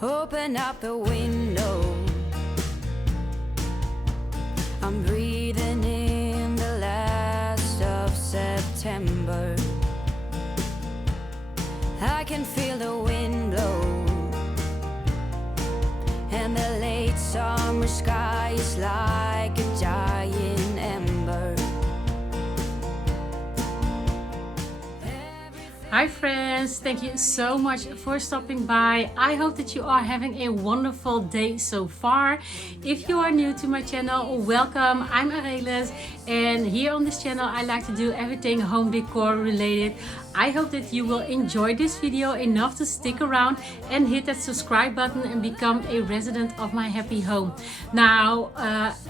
Open up the window. I'm breathing in the last of September. I can feel the wind blow, and the late summer sky is like a giant ember. Hi friends, thank you so much for stopping by. I hope that you are having a wonderful day so far. If you are new to my channel, welcome. I'm Arelis, and here on this channel I like to do everything home decor related. I hope that you will enjoy this video enough to stick around and hit that subscribe button and become a resident of my happy home. Now,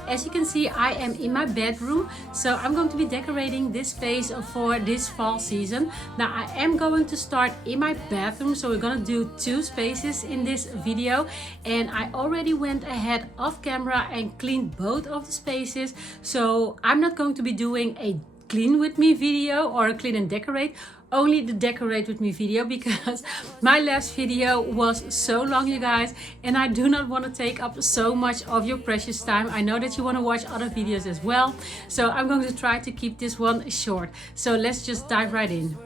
as you can see, I am in my bedroom, so I'm going to be decorating this space for this fall season. Now, I am going to start in my bathroom, so we're gonna do two spaces in this video, and I already went ahead off camera and cleaned both of the spaces, so I'm not going to be doing a clean with me video or a clean and decorate, only the decorate with me video, because my last video was so long, you guys, and I do not want to take up so much of your precious time. I know that you want to watch other videos as well, so I'm going to try to keep this one short. So let's just dive right in.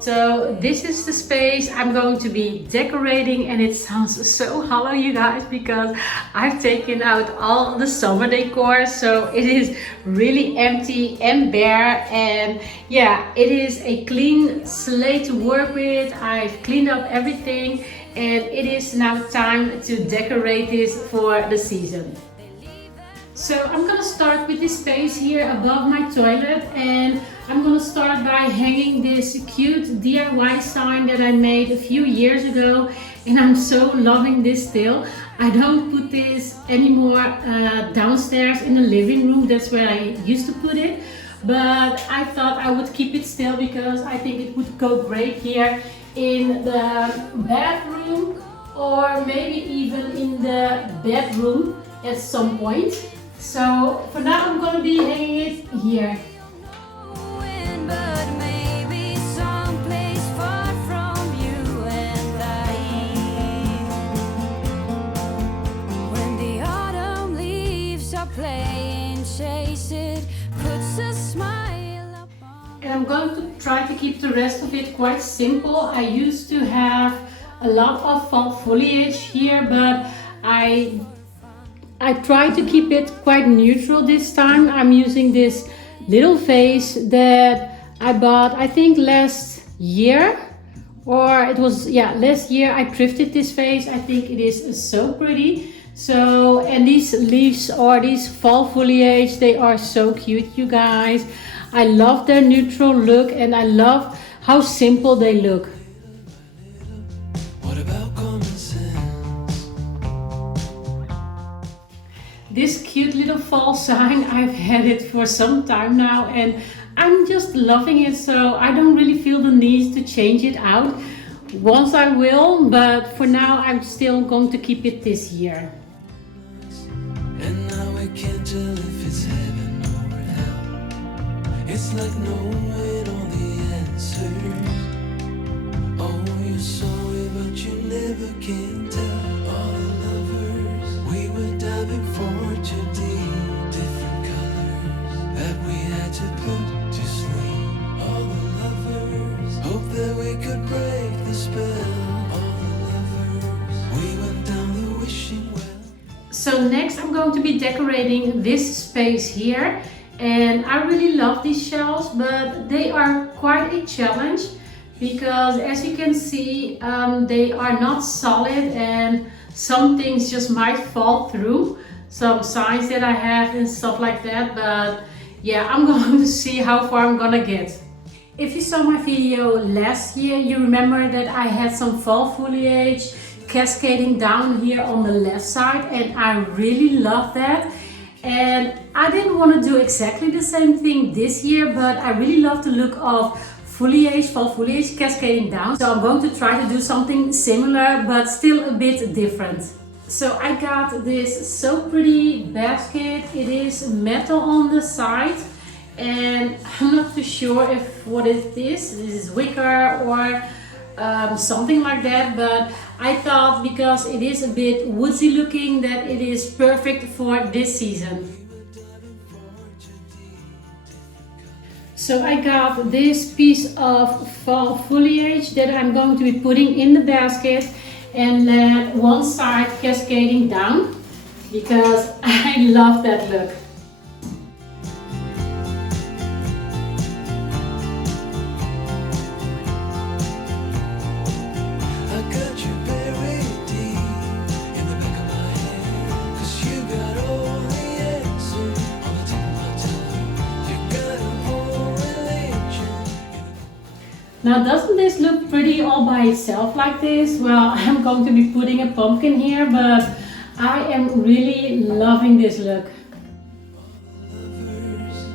So this is the space I'm going to be decorating, and it sounds so hollow, you guys, because I've taken out all the summer decor, so it is really empty and bare. And yeah, it is a clean slate to work with. I've cleaned up everything, and it is now time to decorate this for the season. So I'm gonna start with this space here above my toilet, and I'm gonna start by hanging this cute DIY sign that I made a few years ago, and I'm so loving this still. I don't put this anymore downstairs in the living room. That's where I used to put it, but I thought I would keep it still because I think it would go great here in the bathroom, or maybe even in the bedroom at some point. So for now I'm going to be hanging it here. And I'm going to try to keep the rest of it quite simple. I used to have a lot of fall foliage here, but I try to keep it quite neutral this time. I'm using this little vase that I bought, I think last year, or it was, yeah, last year I thrifted this vase. I think it is so pretty. So, and these leaves or these fall foliage, they are so cute, you guys. I love their neutral look, and I love how simple they look. This cute little fall sign, I've had it for some time now, and I'm just loving it, so I don't really feel the need to change it out. Once I will, but for now I'm still going to keep it this year. And now we can't tell if it's heaven or hell. It's like knowing all the answers. Oh, you're sorry, but you never can tell. All the lovers, we were diving for 2D different colors that we had to put to sleep. All the lovers, hope that we could break the spell. All the lovers, we went down the wishing well. So next I'm going to be decorating this space here, and I really love these shelves, but they are quite a challenge because, as you can see, they are not solid, and some things just might fall through, some signs that I have and stuff like that. But yeah, I'm going to see how far I'm gonna get. If you saw my video last year, you remember that I had some fall foliage cascading down here on the left side, and I really love that. And I didn't want to do exactly the same thing this year, but I really love the look of foliage, fall foliage cascading down. So I'm going to try to do something similar, but still a bit different. So I got this so pretty basket. It is metal on the side, and I'm not too sure if what it is. This is wicker or something like that, but I thought because it is a bit woodsy looking that it is perfect for this season. So I got this piece of fall foliage that I'm going to be putting in the basket and then one side cascading down because I love that look. Now doesn't this look pretty all by itself like this? Well, I'm going to be putting a pumpkin here, but I am really loving this look.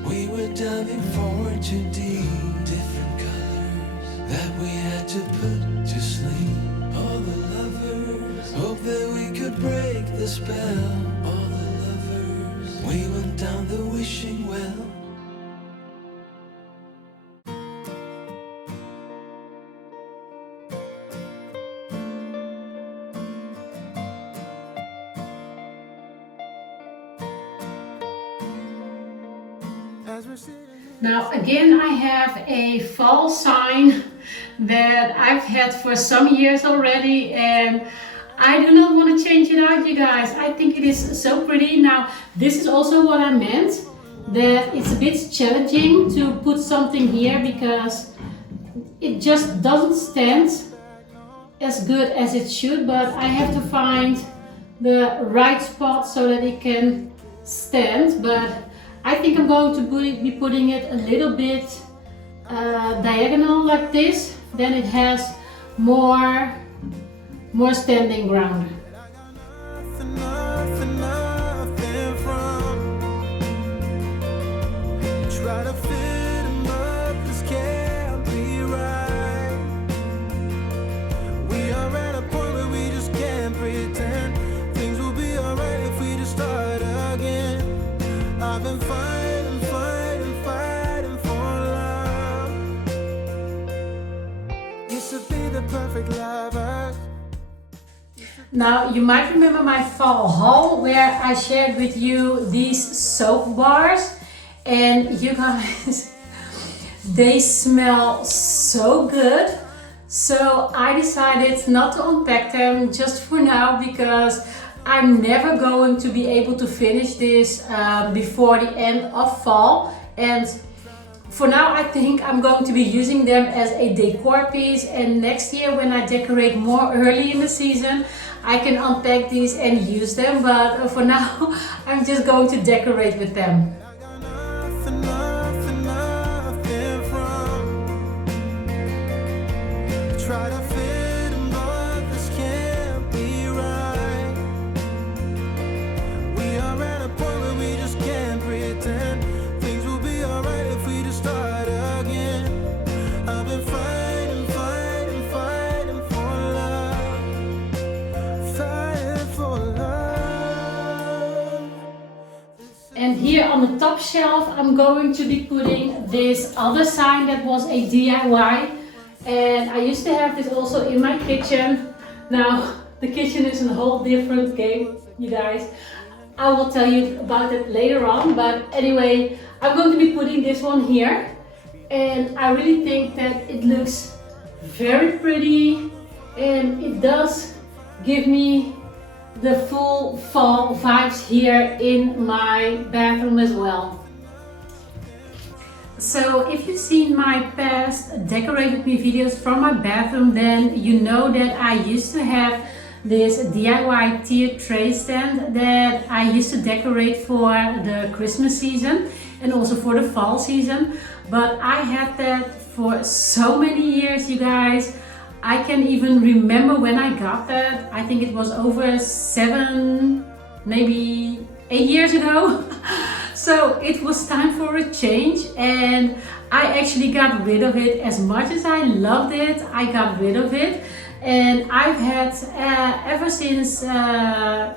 We were diving forward too deep, different colors that we had to put to sleep. All the lovers hoped that we could break the spell. All the lovers, we went down the wishing well. Now again, I have a fall sign that I've had for some years already, and I do not want to change it out, you guys. I think it is so pretty. Now this is also what I meant, that it's a bit challenging to put something here because it just doesn't stand as good as it should, but I have to find the right spot so that it can stand. But I think I'm going to be putting it a little bit diagonal like this, then it has more standing ground. Now you might remember my fall haul where I shared with you these soap bars, and you guys, they smell so good. So I decided not to unpack them just for now because I'm never going to be able to finish this before the end of fall, and for now I think I'm going to be using them as a decor piece, and next year when I decorate more early in the season I can unpack these and use them, but for now I'm just going to decorate with them. And here on the top shelf I'm going to be putting this other sign that was a DIY, and I used to have this also in my kitchen. Now the kitchen is a whole different game, you guys. I will tell you about it later on, but anyway, I'm going to be putting this one here, and I really think that it looks very pretty and it does give me the full fall vibes here in my bathroom as well. So if you've seen my past Decorate With Me videos from my bathroom, then you know that I used to have this DIY tier tray stand that I used to decorate for the Christmas season and also for the fall season. But I had that for so many years, you guys. I can even remember when I got that. I think it was over 7, maybe 8 years ago. So it was time for a change, and I actually got rid of it. As much as I loved it, I got rid of it. And I've had, ever since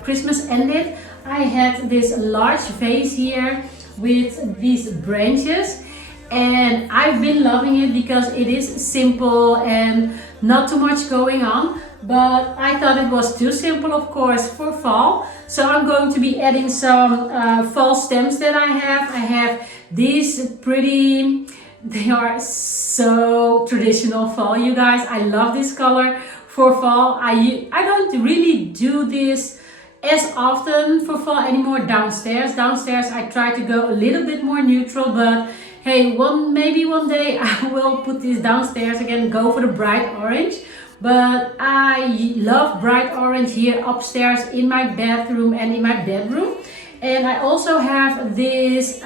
Christmas ended, I had this large vase here with these branches. And I've been loving it because it is simple and not too much going on. But I thought it was too simple, of course, for fall. So I'm going to be adding some fall stems that I have. I have these pretty, they are so traditional fall, you guys. I love this color for fall. I don't really do this as often for fall anymore downstairs. Downstairs I try to go a little bit more neutral, but hey, maybe one day I will put this downstairs again, go for the bright orange. But I love bright orange here upstairs in my bathroom and in my bedroom. And I also have this,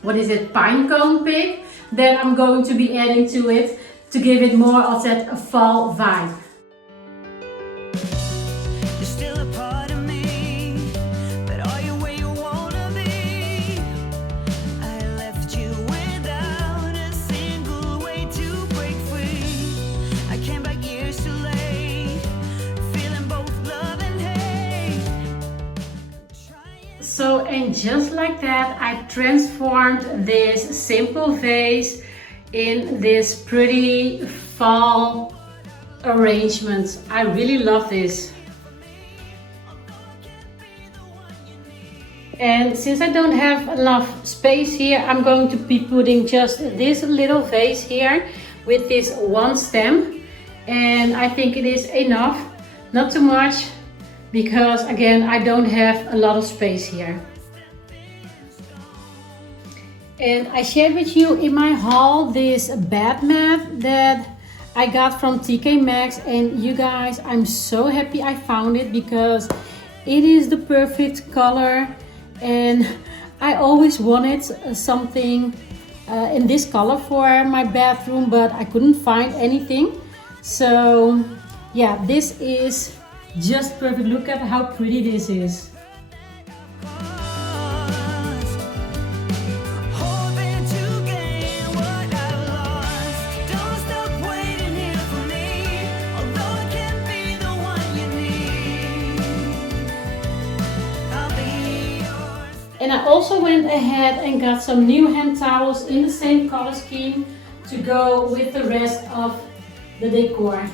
what is it, pine cone pick that I'm going to be adding to it to give it more of that fall vibe. You're still a part of me, but are you where you wanna be? I left you without a single way to break free. I came back years too late, feeling both love and hate. So, and just like that, I transformed this simple vase in this pretty fall arrangement. I really love this. And since I don't have enough space here, I'm going to be putting just this little vase here with this one stem. And I think it is enough, not too much, because again, I don't have a lot of space here. And I shared with you in my haul this bath mat that I got from TK Maxx, and you guys, I'm so happy I found it because it is the perfect color, and I always wanted something in this color for my bathroom, but I couldn't find anything. So yeah, this is just perfect. Look at how pretty this is. And I also went ahead and got some new hand towels in the same color scheme to go with the rest of the decor.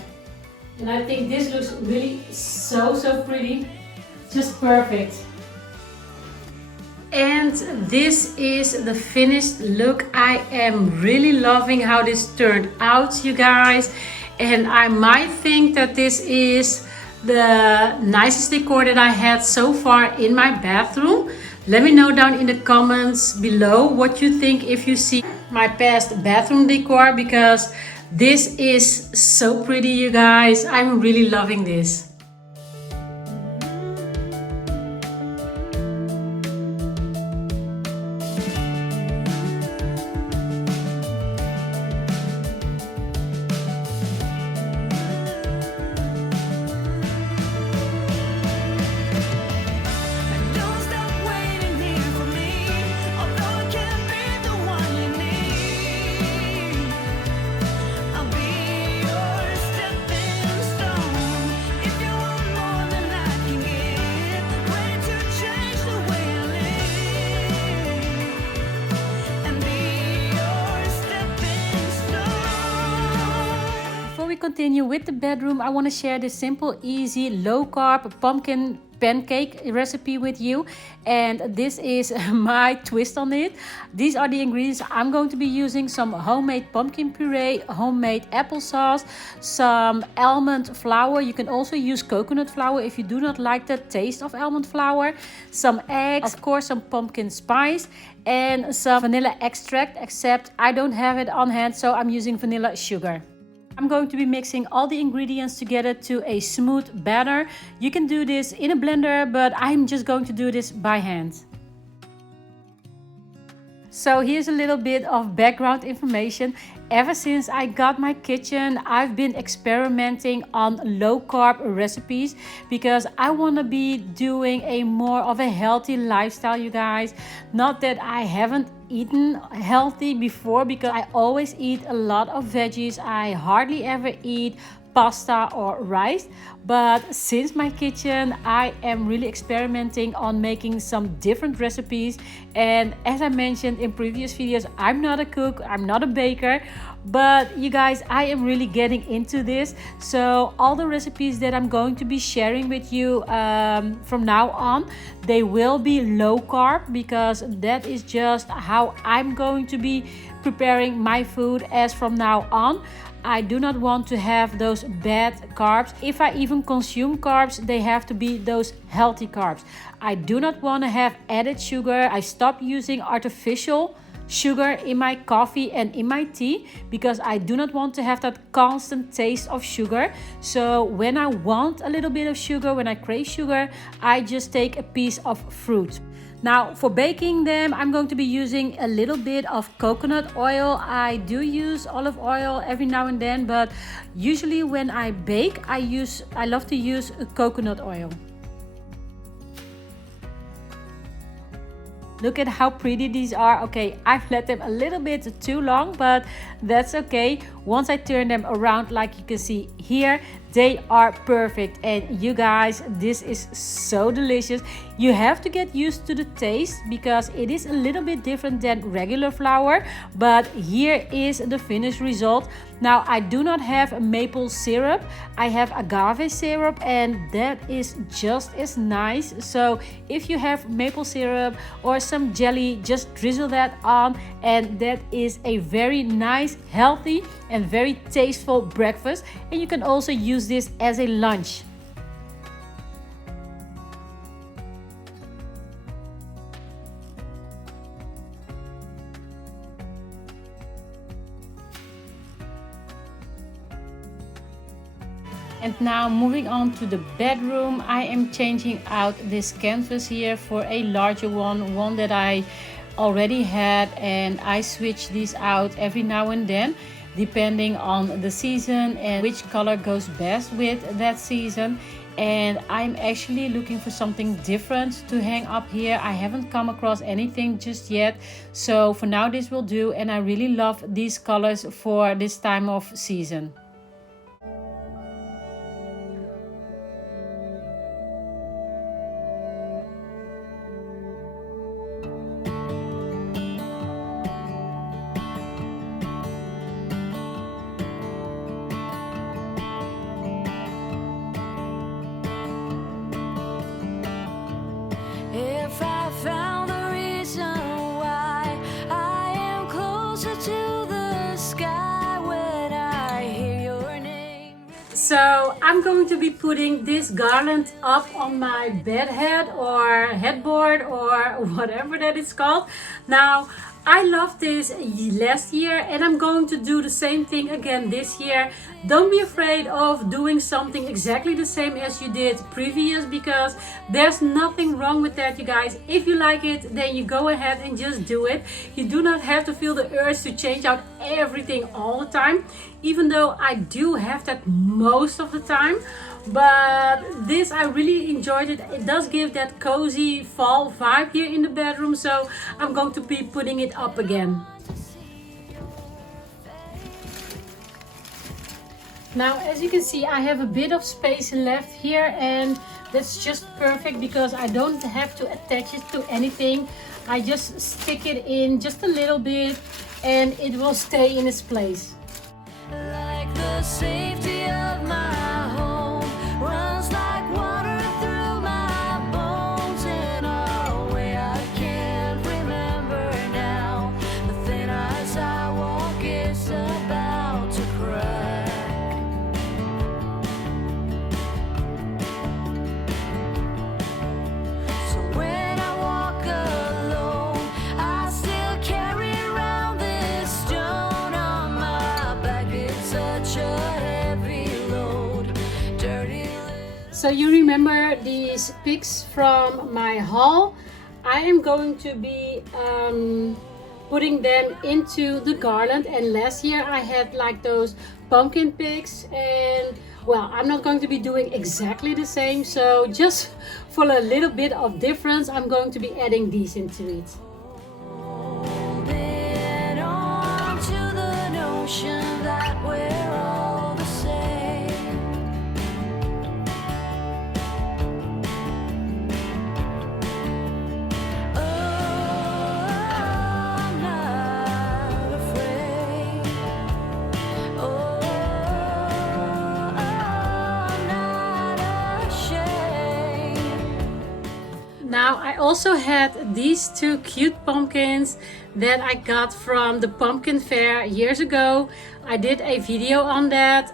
And I think this looks really so pretty, just perfect. And this is the finished look. I am really loving how this turned out, you guys. And I might think that this is the nicest decor that I had so far in my bathroom. Let me know down in the comments below what you think if you see my past bathroom decor, because this is so pretty, you guys. I'm really loving this. Continue with the bedroom, I want to share this simple, easy, low-carb pumpkin pancake recipe with you, and this is my twist on it. These are the ingredients I'm going to be using: some homemade pumpkin puree, homemade applesauce, some almond flour. You can also use coconut flour if you do not like the taste of almond flour, some eggs, of course some pumpkin spice, and some vanilla extract, except I don't have it on hand, so I'm using vanilla sugar. I'm going to be mixing all the ingredients together to a smooth batter. You can do this in a blender, but I'm just going to do this by hand. So here's a little bit of background information. Ever since I got my kitchen, I've been experimenting on low-carb recipes because I want to be doing a more of a healthy lifestyle, you guys. Not that I haven't eaten healthy before because I always eat a lot of veggies. I hardly ever eat pasta or rice, but since my kitchen I am really experimenting on making some different recipes. And as I mentioned in previous videos, I'm not a cook, I'm not a baker, but you guys, I am really getting into this. So all the recipes that I'm going to be sharing with you from now on, they will be low carb because that is just how I'm going to be preparing my food as from now on. I do not want to have those bad carbs. If I even consume carbs, they have to be those healthy carbs. I do not want to have added sugar. I stopped using artificial sugar in my coffee and in my tea because I do not want to have that constant taste of sugar. So when I want a little bit of sugar, when I crave sugar, I just take a piece of fruit. Now for baking them, I'm going to be using a little bit of coconut oil. I do use olive oil every now and then, but usually when I bake, I love to use coconut oil. Look at how pretty these are. Okay, I've let them a little bit too long, but that's okay. Once I turn them around, like you can see here, they are perfect. And you guys, this is so delicious. You have to get used to the taste because it is a little bit different than regular flour, but here is the finished result. Now I do not have maple syrup, I have agave syrup, and that is just as nice. So if you have maple syrup or some jelly, just drizzle that on, and that is a very nice, healthy and very tasteful breakfast. And you can also use this as a lunch. And now moving on to the bedroom, I am changing out this canvas here for a larger one that I already had, and I switch these out every now and then depending on the season and which color goes best with that season. And I'm actually looking for something different to hang up here. I haven't come across anything just yet, so for now this will do, and I really love these colors for this time of season. If I found the reason why I am closer to the sky when I hear your name. So I'm going to be putting this garland up on my bed head or headboard or whatever that is called. Now I loved this last year and I'm going to do the same thing again this year. Don't be afraid of doing something exactly the same as you did previous, because there's nothing wrong with that, you guys. If you like it, then you go ahead and just do it. You do not have to feel the urge to change out everything all the time, even though I do have that most of the time. But this, I really enjoyed it. It does give that cozy fall vibe here in the bedroom, so I'm going to be putting it up again. Now, as you can see, I have a bit of space left here, and that's just perfect because I don't have to attach it to anything. I just stick it in just a little bit and it will stay in its place. Like the safety of my home runs like water through my bones in a way I can't remember now. The thin ice I walk is about to crack. So when I walk alone, I still carry around this stone on my back. It's such a heavy load, dirty. So you remember these pics from my haul? I am going to be putting them into the garland, and last year I had like those pumpkin pics, and well, I'm not going to be doing exactly the same, so just for a little bit of difference I'm going to be adding these into it. notion that we're all the same. Oh, I'm not afraid. Oh, I'm not ashamed. Now I also had these two cute pumpkins that I got from the pumpkin fair years ago. I did a video on that.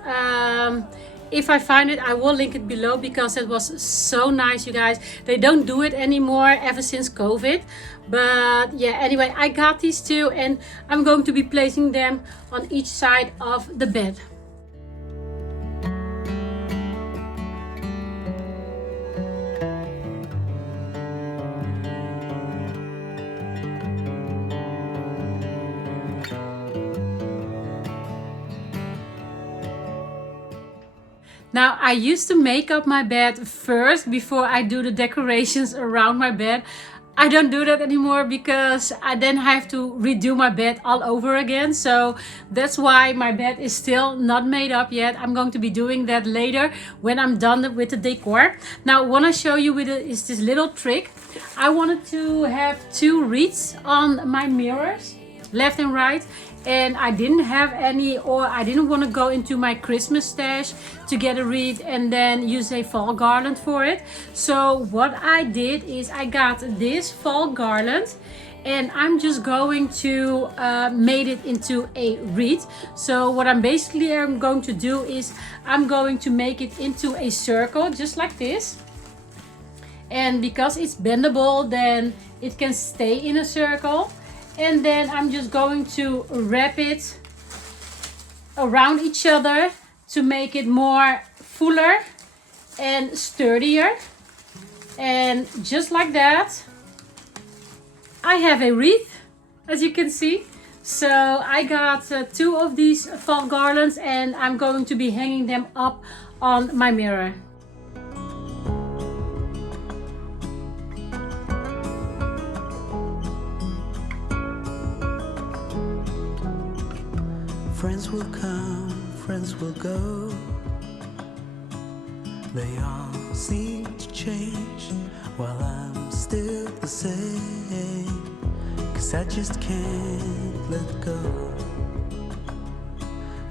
If I find it, I will link it below because it was so nice, you guys. They don't do it anymore ever since COVID. But yeah, anyway, I got these two and I'm going to be placing them on each side of the bed. Now, I used to make up my bed first before I do the decorations around my bed. I don't do that anymore because I then have to redo my bed all over again. So that's why my bed is still not made up yet. I'm going to be doing that later when I'm done with the decor. Now, what I show you with it is this little trick. I wanted to have two wreaths on my mirrors, left and right. And I didn't have any, or I didn't want to go into my Christmas stash to get a wreath and then use a fall garland for it. So what I did is I got this fall garland and I'm just going to made it into a wreath. So what I'm going to do is I'm going to make it into a circle just like this. And because it's bendable, then it can stay in a circle. And then I'm just going to wrap it around each other to make it more fuller and sturdier. And just like that, I have a wreath, as you can see. So I got two of these fall garlands and I'm going to be hanging them up on my mirror. Friends will come, friends will go. They all seem to change while I'm still the same. 'Cause I just can't let go.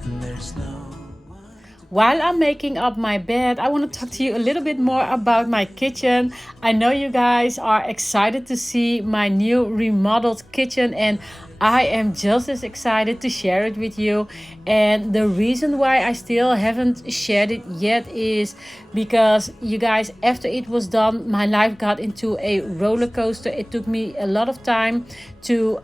And there's no one. While I'm making up my bed, I want to talk to you a little bit more about my kitchen. I know you guys are excited to see my new remodeled kitchen and I am just as excited to share it with you. And the reason why I still haven't shared it yet is because you guys, after it was done, my life got into a roller coaster. It took me a lot of time to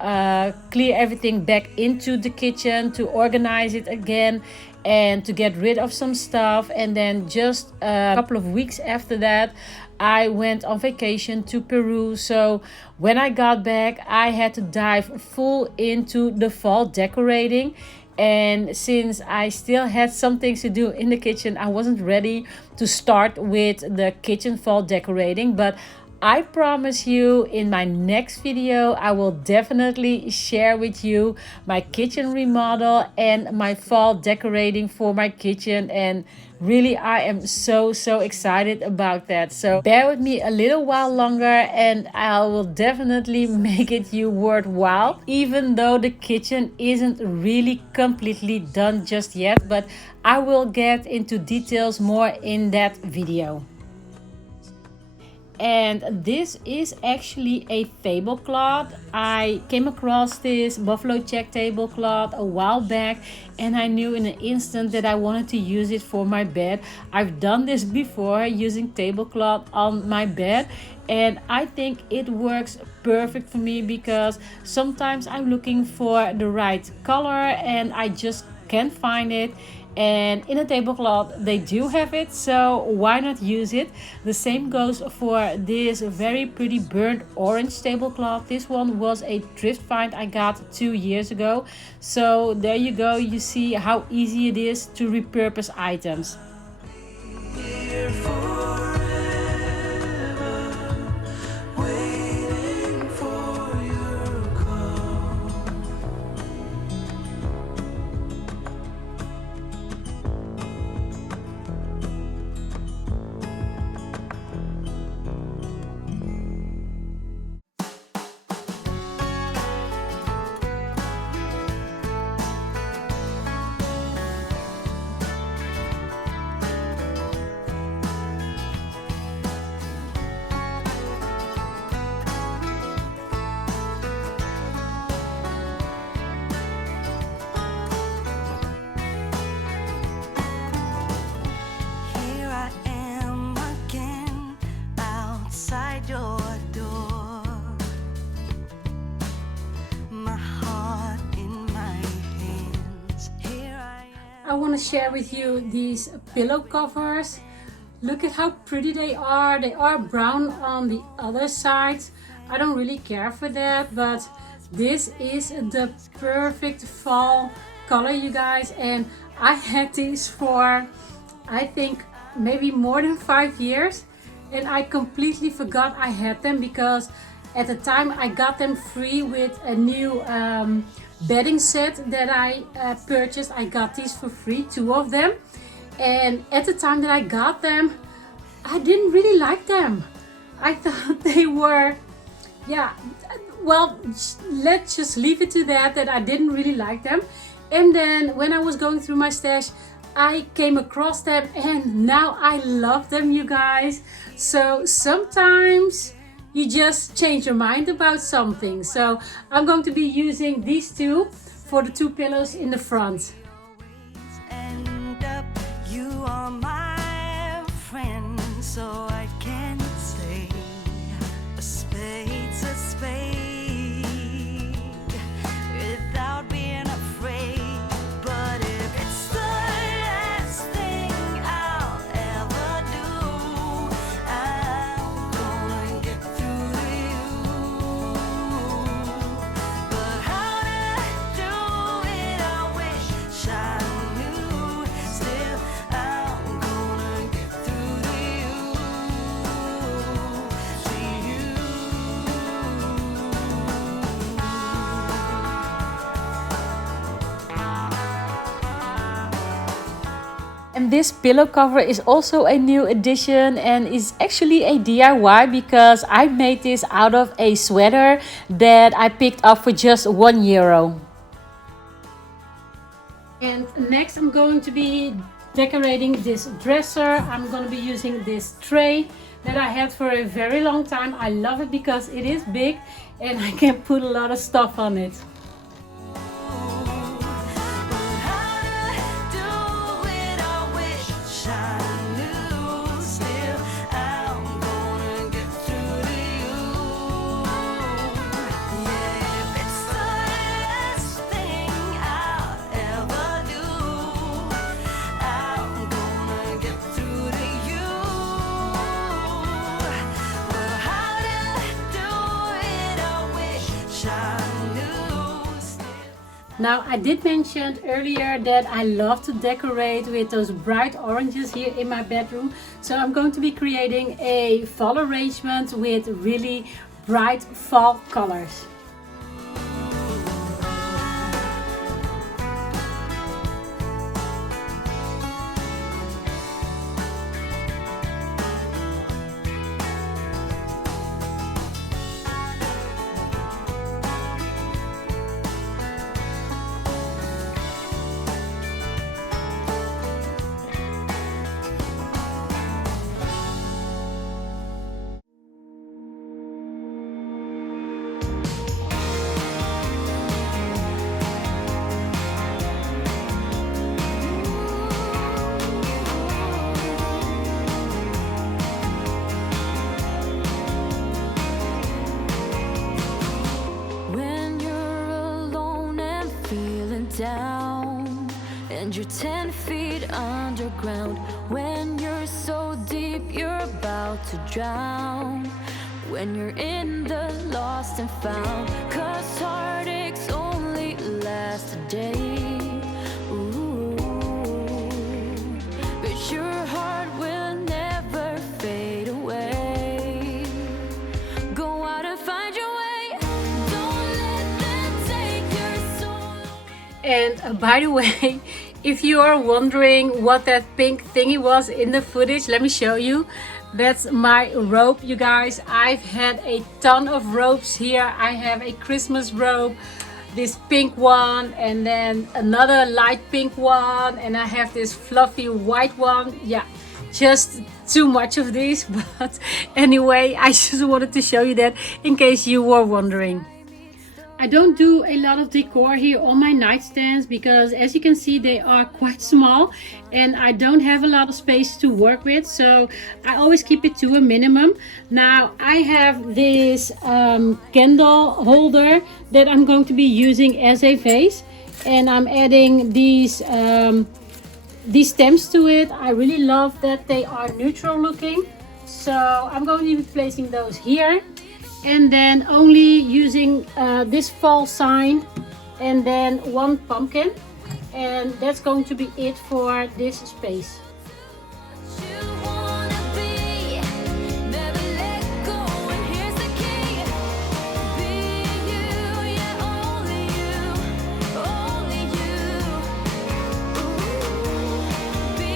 clear everything back into the kitchen, to organize it again and to get rid of some stuff. And then just a couple of weeks after that, I went on vacation to Peru. So when I got back, I had to dive full into the fall decorating. And since I still had some things to do in the kitchen, I wasn't ready to start with the kitchen fall decorating. But I promise you, in my next video, I will definitely share with you my kitchen remodel and my fall decorating for my kitchen. And really, I am so excited about that. So bear with me a little while longer and I will definitely make it you worthwhile, even though the kitchen isn't really completely done just yet. But I will get into details more in that video. And this is actually a tablecloth. I came across this buffalo check tablecloth a while back and I knew in an instant that I wanted to use it for my bed. I've done this before using tablecloth on my bed and I think it works perfect for me because sometimes I'm looking for the right color and I just can't find it. And in a tablecloth they do have it, so why not use it? The same goes for this very pretty burnt orange tablecloth. This one was a thrift find I got 2 years ago. So there you go, you see how easy it is to repurpose items. Here forever, waiting for your call. I want to share with you these pillow covers. Look at how pretty they are. They are brown on the other side. I don't really care for that, but this is the perfect fall color, you guys. And I had these for, I think, maybe more than 5 years. And I completely forgot I had them because at the time I got them free with a new bedding set that I purchased. I got these for free, 2 of them. And at the time that I got them, I didn't really like them. I thought they were, yeah, well, let's just leave it to that I didn't really like them. And then when I was going through my stash, I came across them and now I love them, you guys. So sometimes you just change your mind about something. So I'm going to be using these 2 for the 2 pillows in the front. End up, you are my friend, so I can say a spade's a spade without being afraid. But if it's the last thing I'll ever do, I'm gonna get through to you. But how to do it, I wish I knew. Still, I'm gonna get through to you, to you. And this pillow cover is also a new addition and is actually a DIY because I made this out of a sweater that I picked up for just €1. And next I'm going to be decorating this dresser. I'm going to be using this tray that I had for a very long time. I love it because it is big and I can put a lot of stuff on it. Now, I did mention earlier that I love to decorate with those bright oranges here in my bedroom. So I'm going to be creating a fall arrangement with really bright fall colors. Down and you're 10 feet underground. When you're so deep you're about to drown. When you're in the lost and found, 'cause heartaches only last a day. Ooh, but your heart will never fade away. Go out and find your way. Don't let them take your soul. And by the way, if you are wondering what that pink thingy was in the footage, let me show you. That's my rope, you guys. I've had a ton of ropes here. I have a Christmas rope, this pink one, and then another light pink one, and I have this fluffy white one. Yeah, just too much of these, but anyway, I just wanted to show you that in case you were wondering. I don't do a lot of decor here on my nightstands because, as you can see, they are quite small and I don't have a lot of space to work with, so I always keep it to a minimum. Now I have this candle holder that I'm going to be using as a vase, and I'm adding these these stems to it. I really love that they are neutral looking. So I'm going to be placing those here. And then only using this fall sign and then one pumpkin. And that's going to be it for this space. You wanna be, never let go, and here's the key. Be you, yeah, only you, only you. Ooh, be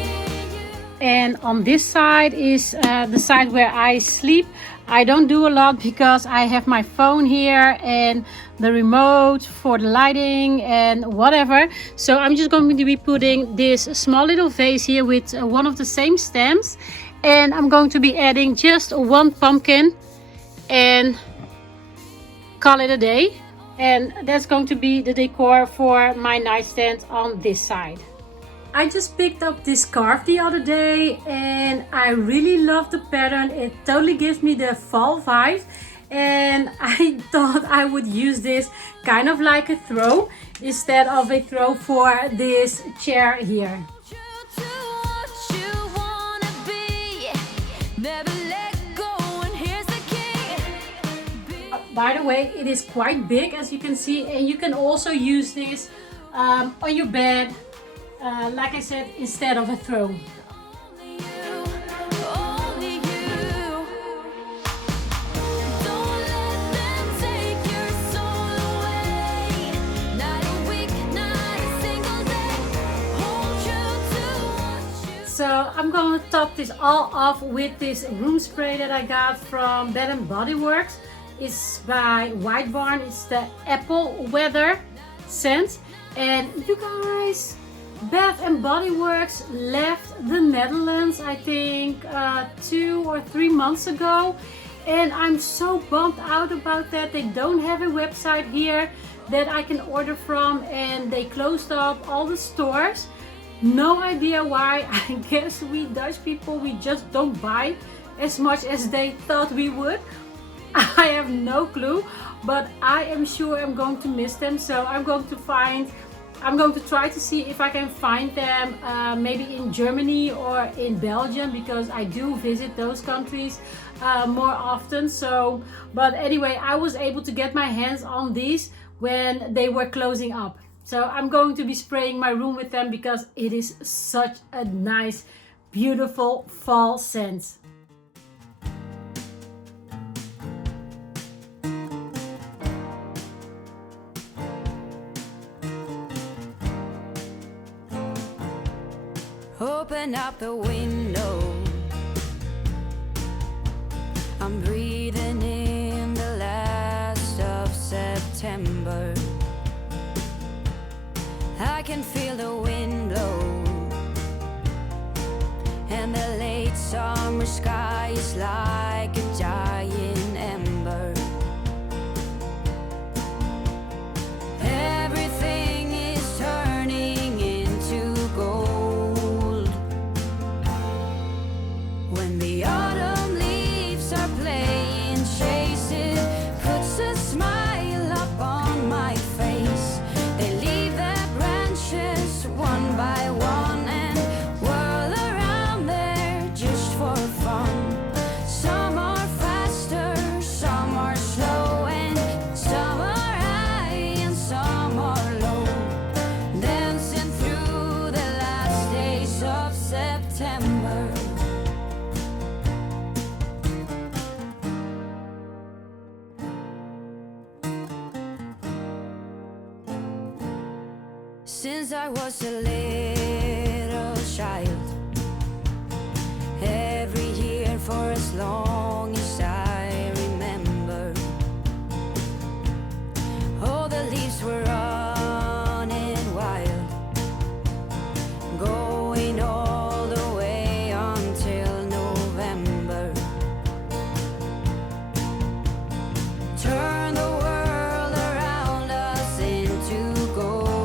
you. And on this side is the side where I sleep. I don't do a lot because I have my phone here and the remote for the lighting and whatever. So I'm just going to be putting this small little vase here with one of the same stems. And I'm going to be adding just one pumpkin and call it a day. And that's going to be the decor for my nightstand on this side. I just picked up this scarf the other day and I really love the pattern. It totally gives me the fall vibe, and I thought I would use this kind of like a throw instead of a throw for this chair here. True to what you wanna be, never let go, and here's the key. By the way, it is quite big as you can see, and you can also use this on your bed, like I said, instead of a throw. Only you, only you. Don't let them take your soul away. Not a week, not a single day. Hold true to what you. So I'm going to top this all off with this room spray that I got from Bath & Body Works. It's by White Barn. It's the apple weather scent. And you guys, Bath & Body Works left the Netherlands, I think 2 or 3 months ago, and I'm so bummed out about that. They don't have a website here that I can order from, and they closed up all the stores. No idea why. I guess we Dutch people, we just don't buy as much as they thought we would. I have no clue, but I am sure I'm going to miss them. So I'm going to try to see if I can find them maybe in Germany or in Belgium, because I do visit those countries more often. So, but anyway, I was able to get my hands on these when they were closing up. So I'm going to be spraying my room with them because it is such a nice, beautiful fall scent. Open up the window. I'm breathing in the last of September. I can feel the wind blow, and the late summer sky is like a giant ember. Everything is turning into gold. When the autumn leaves are playing chase, it puts a smile up on my face. They leave their branches one by one and whirl around there just for fun. Some are faster, some are slow, and some are high and some are low, dancing through the last days of September. Since I was a little child, every year for as long as I remember, all the leaves were running wild, going all the way until November. Turn the world around us into gold.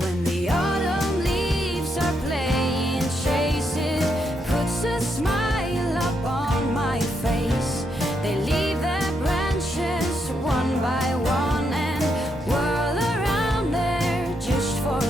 When the autumn leaves are playing chase, it puts a smile up on my face. They leave their branches one by one and whirl around there just for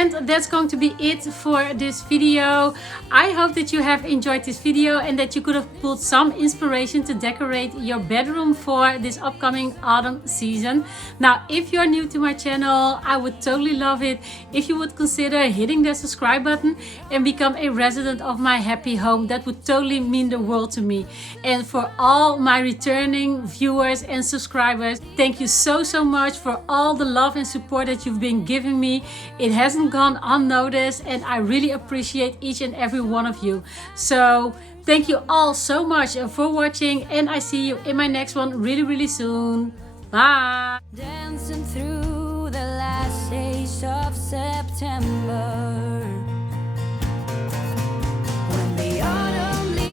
And that's going to be it for this video. I hope that you have enjoyed this video and that you could have pulled some inspiration to decorate your bedroom for this upcoming autumn season. Now, if you're new to my channel, I would totally love it if you would consider hitting the subscribe button and become a resident of my happy home. That would totally mean the world to me. And for all my returning viewers and subscribers, thank you so much for all the love and support that you've been giving me. It hasn't gone unnoticed, and I really appreciate each and every one of you. So thank you all so much for watching, and I see you in my next one really soon. Bye. Dancing through the last days of September.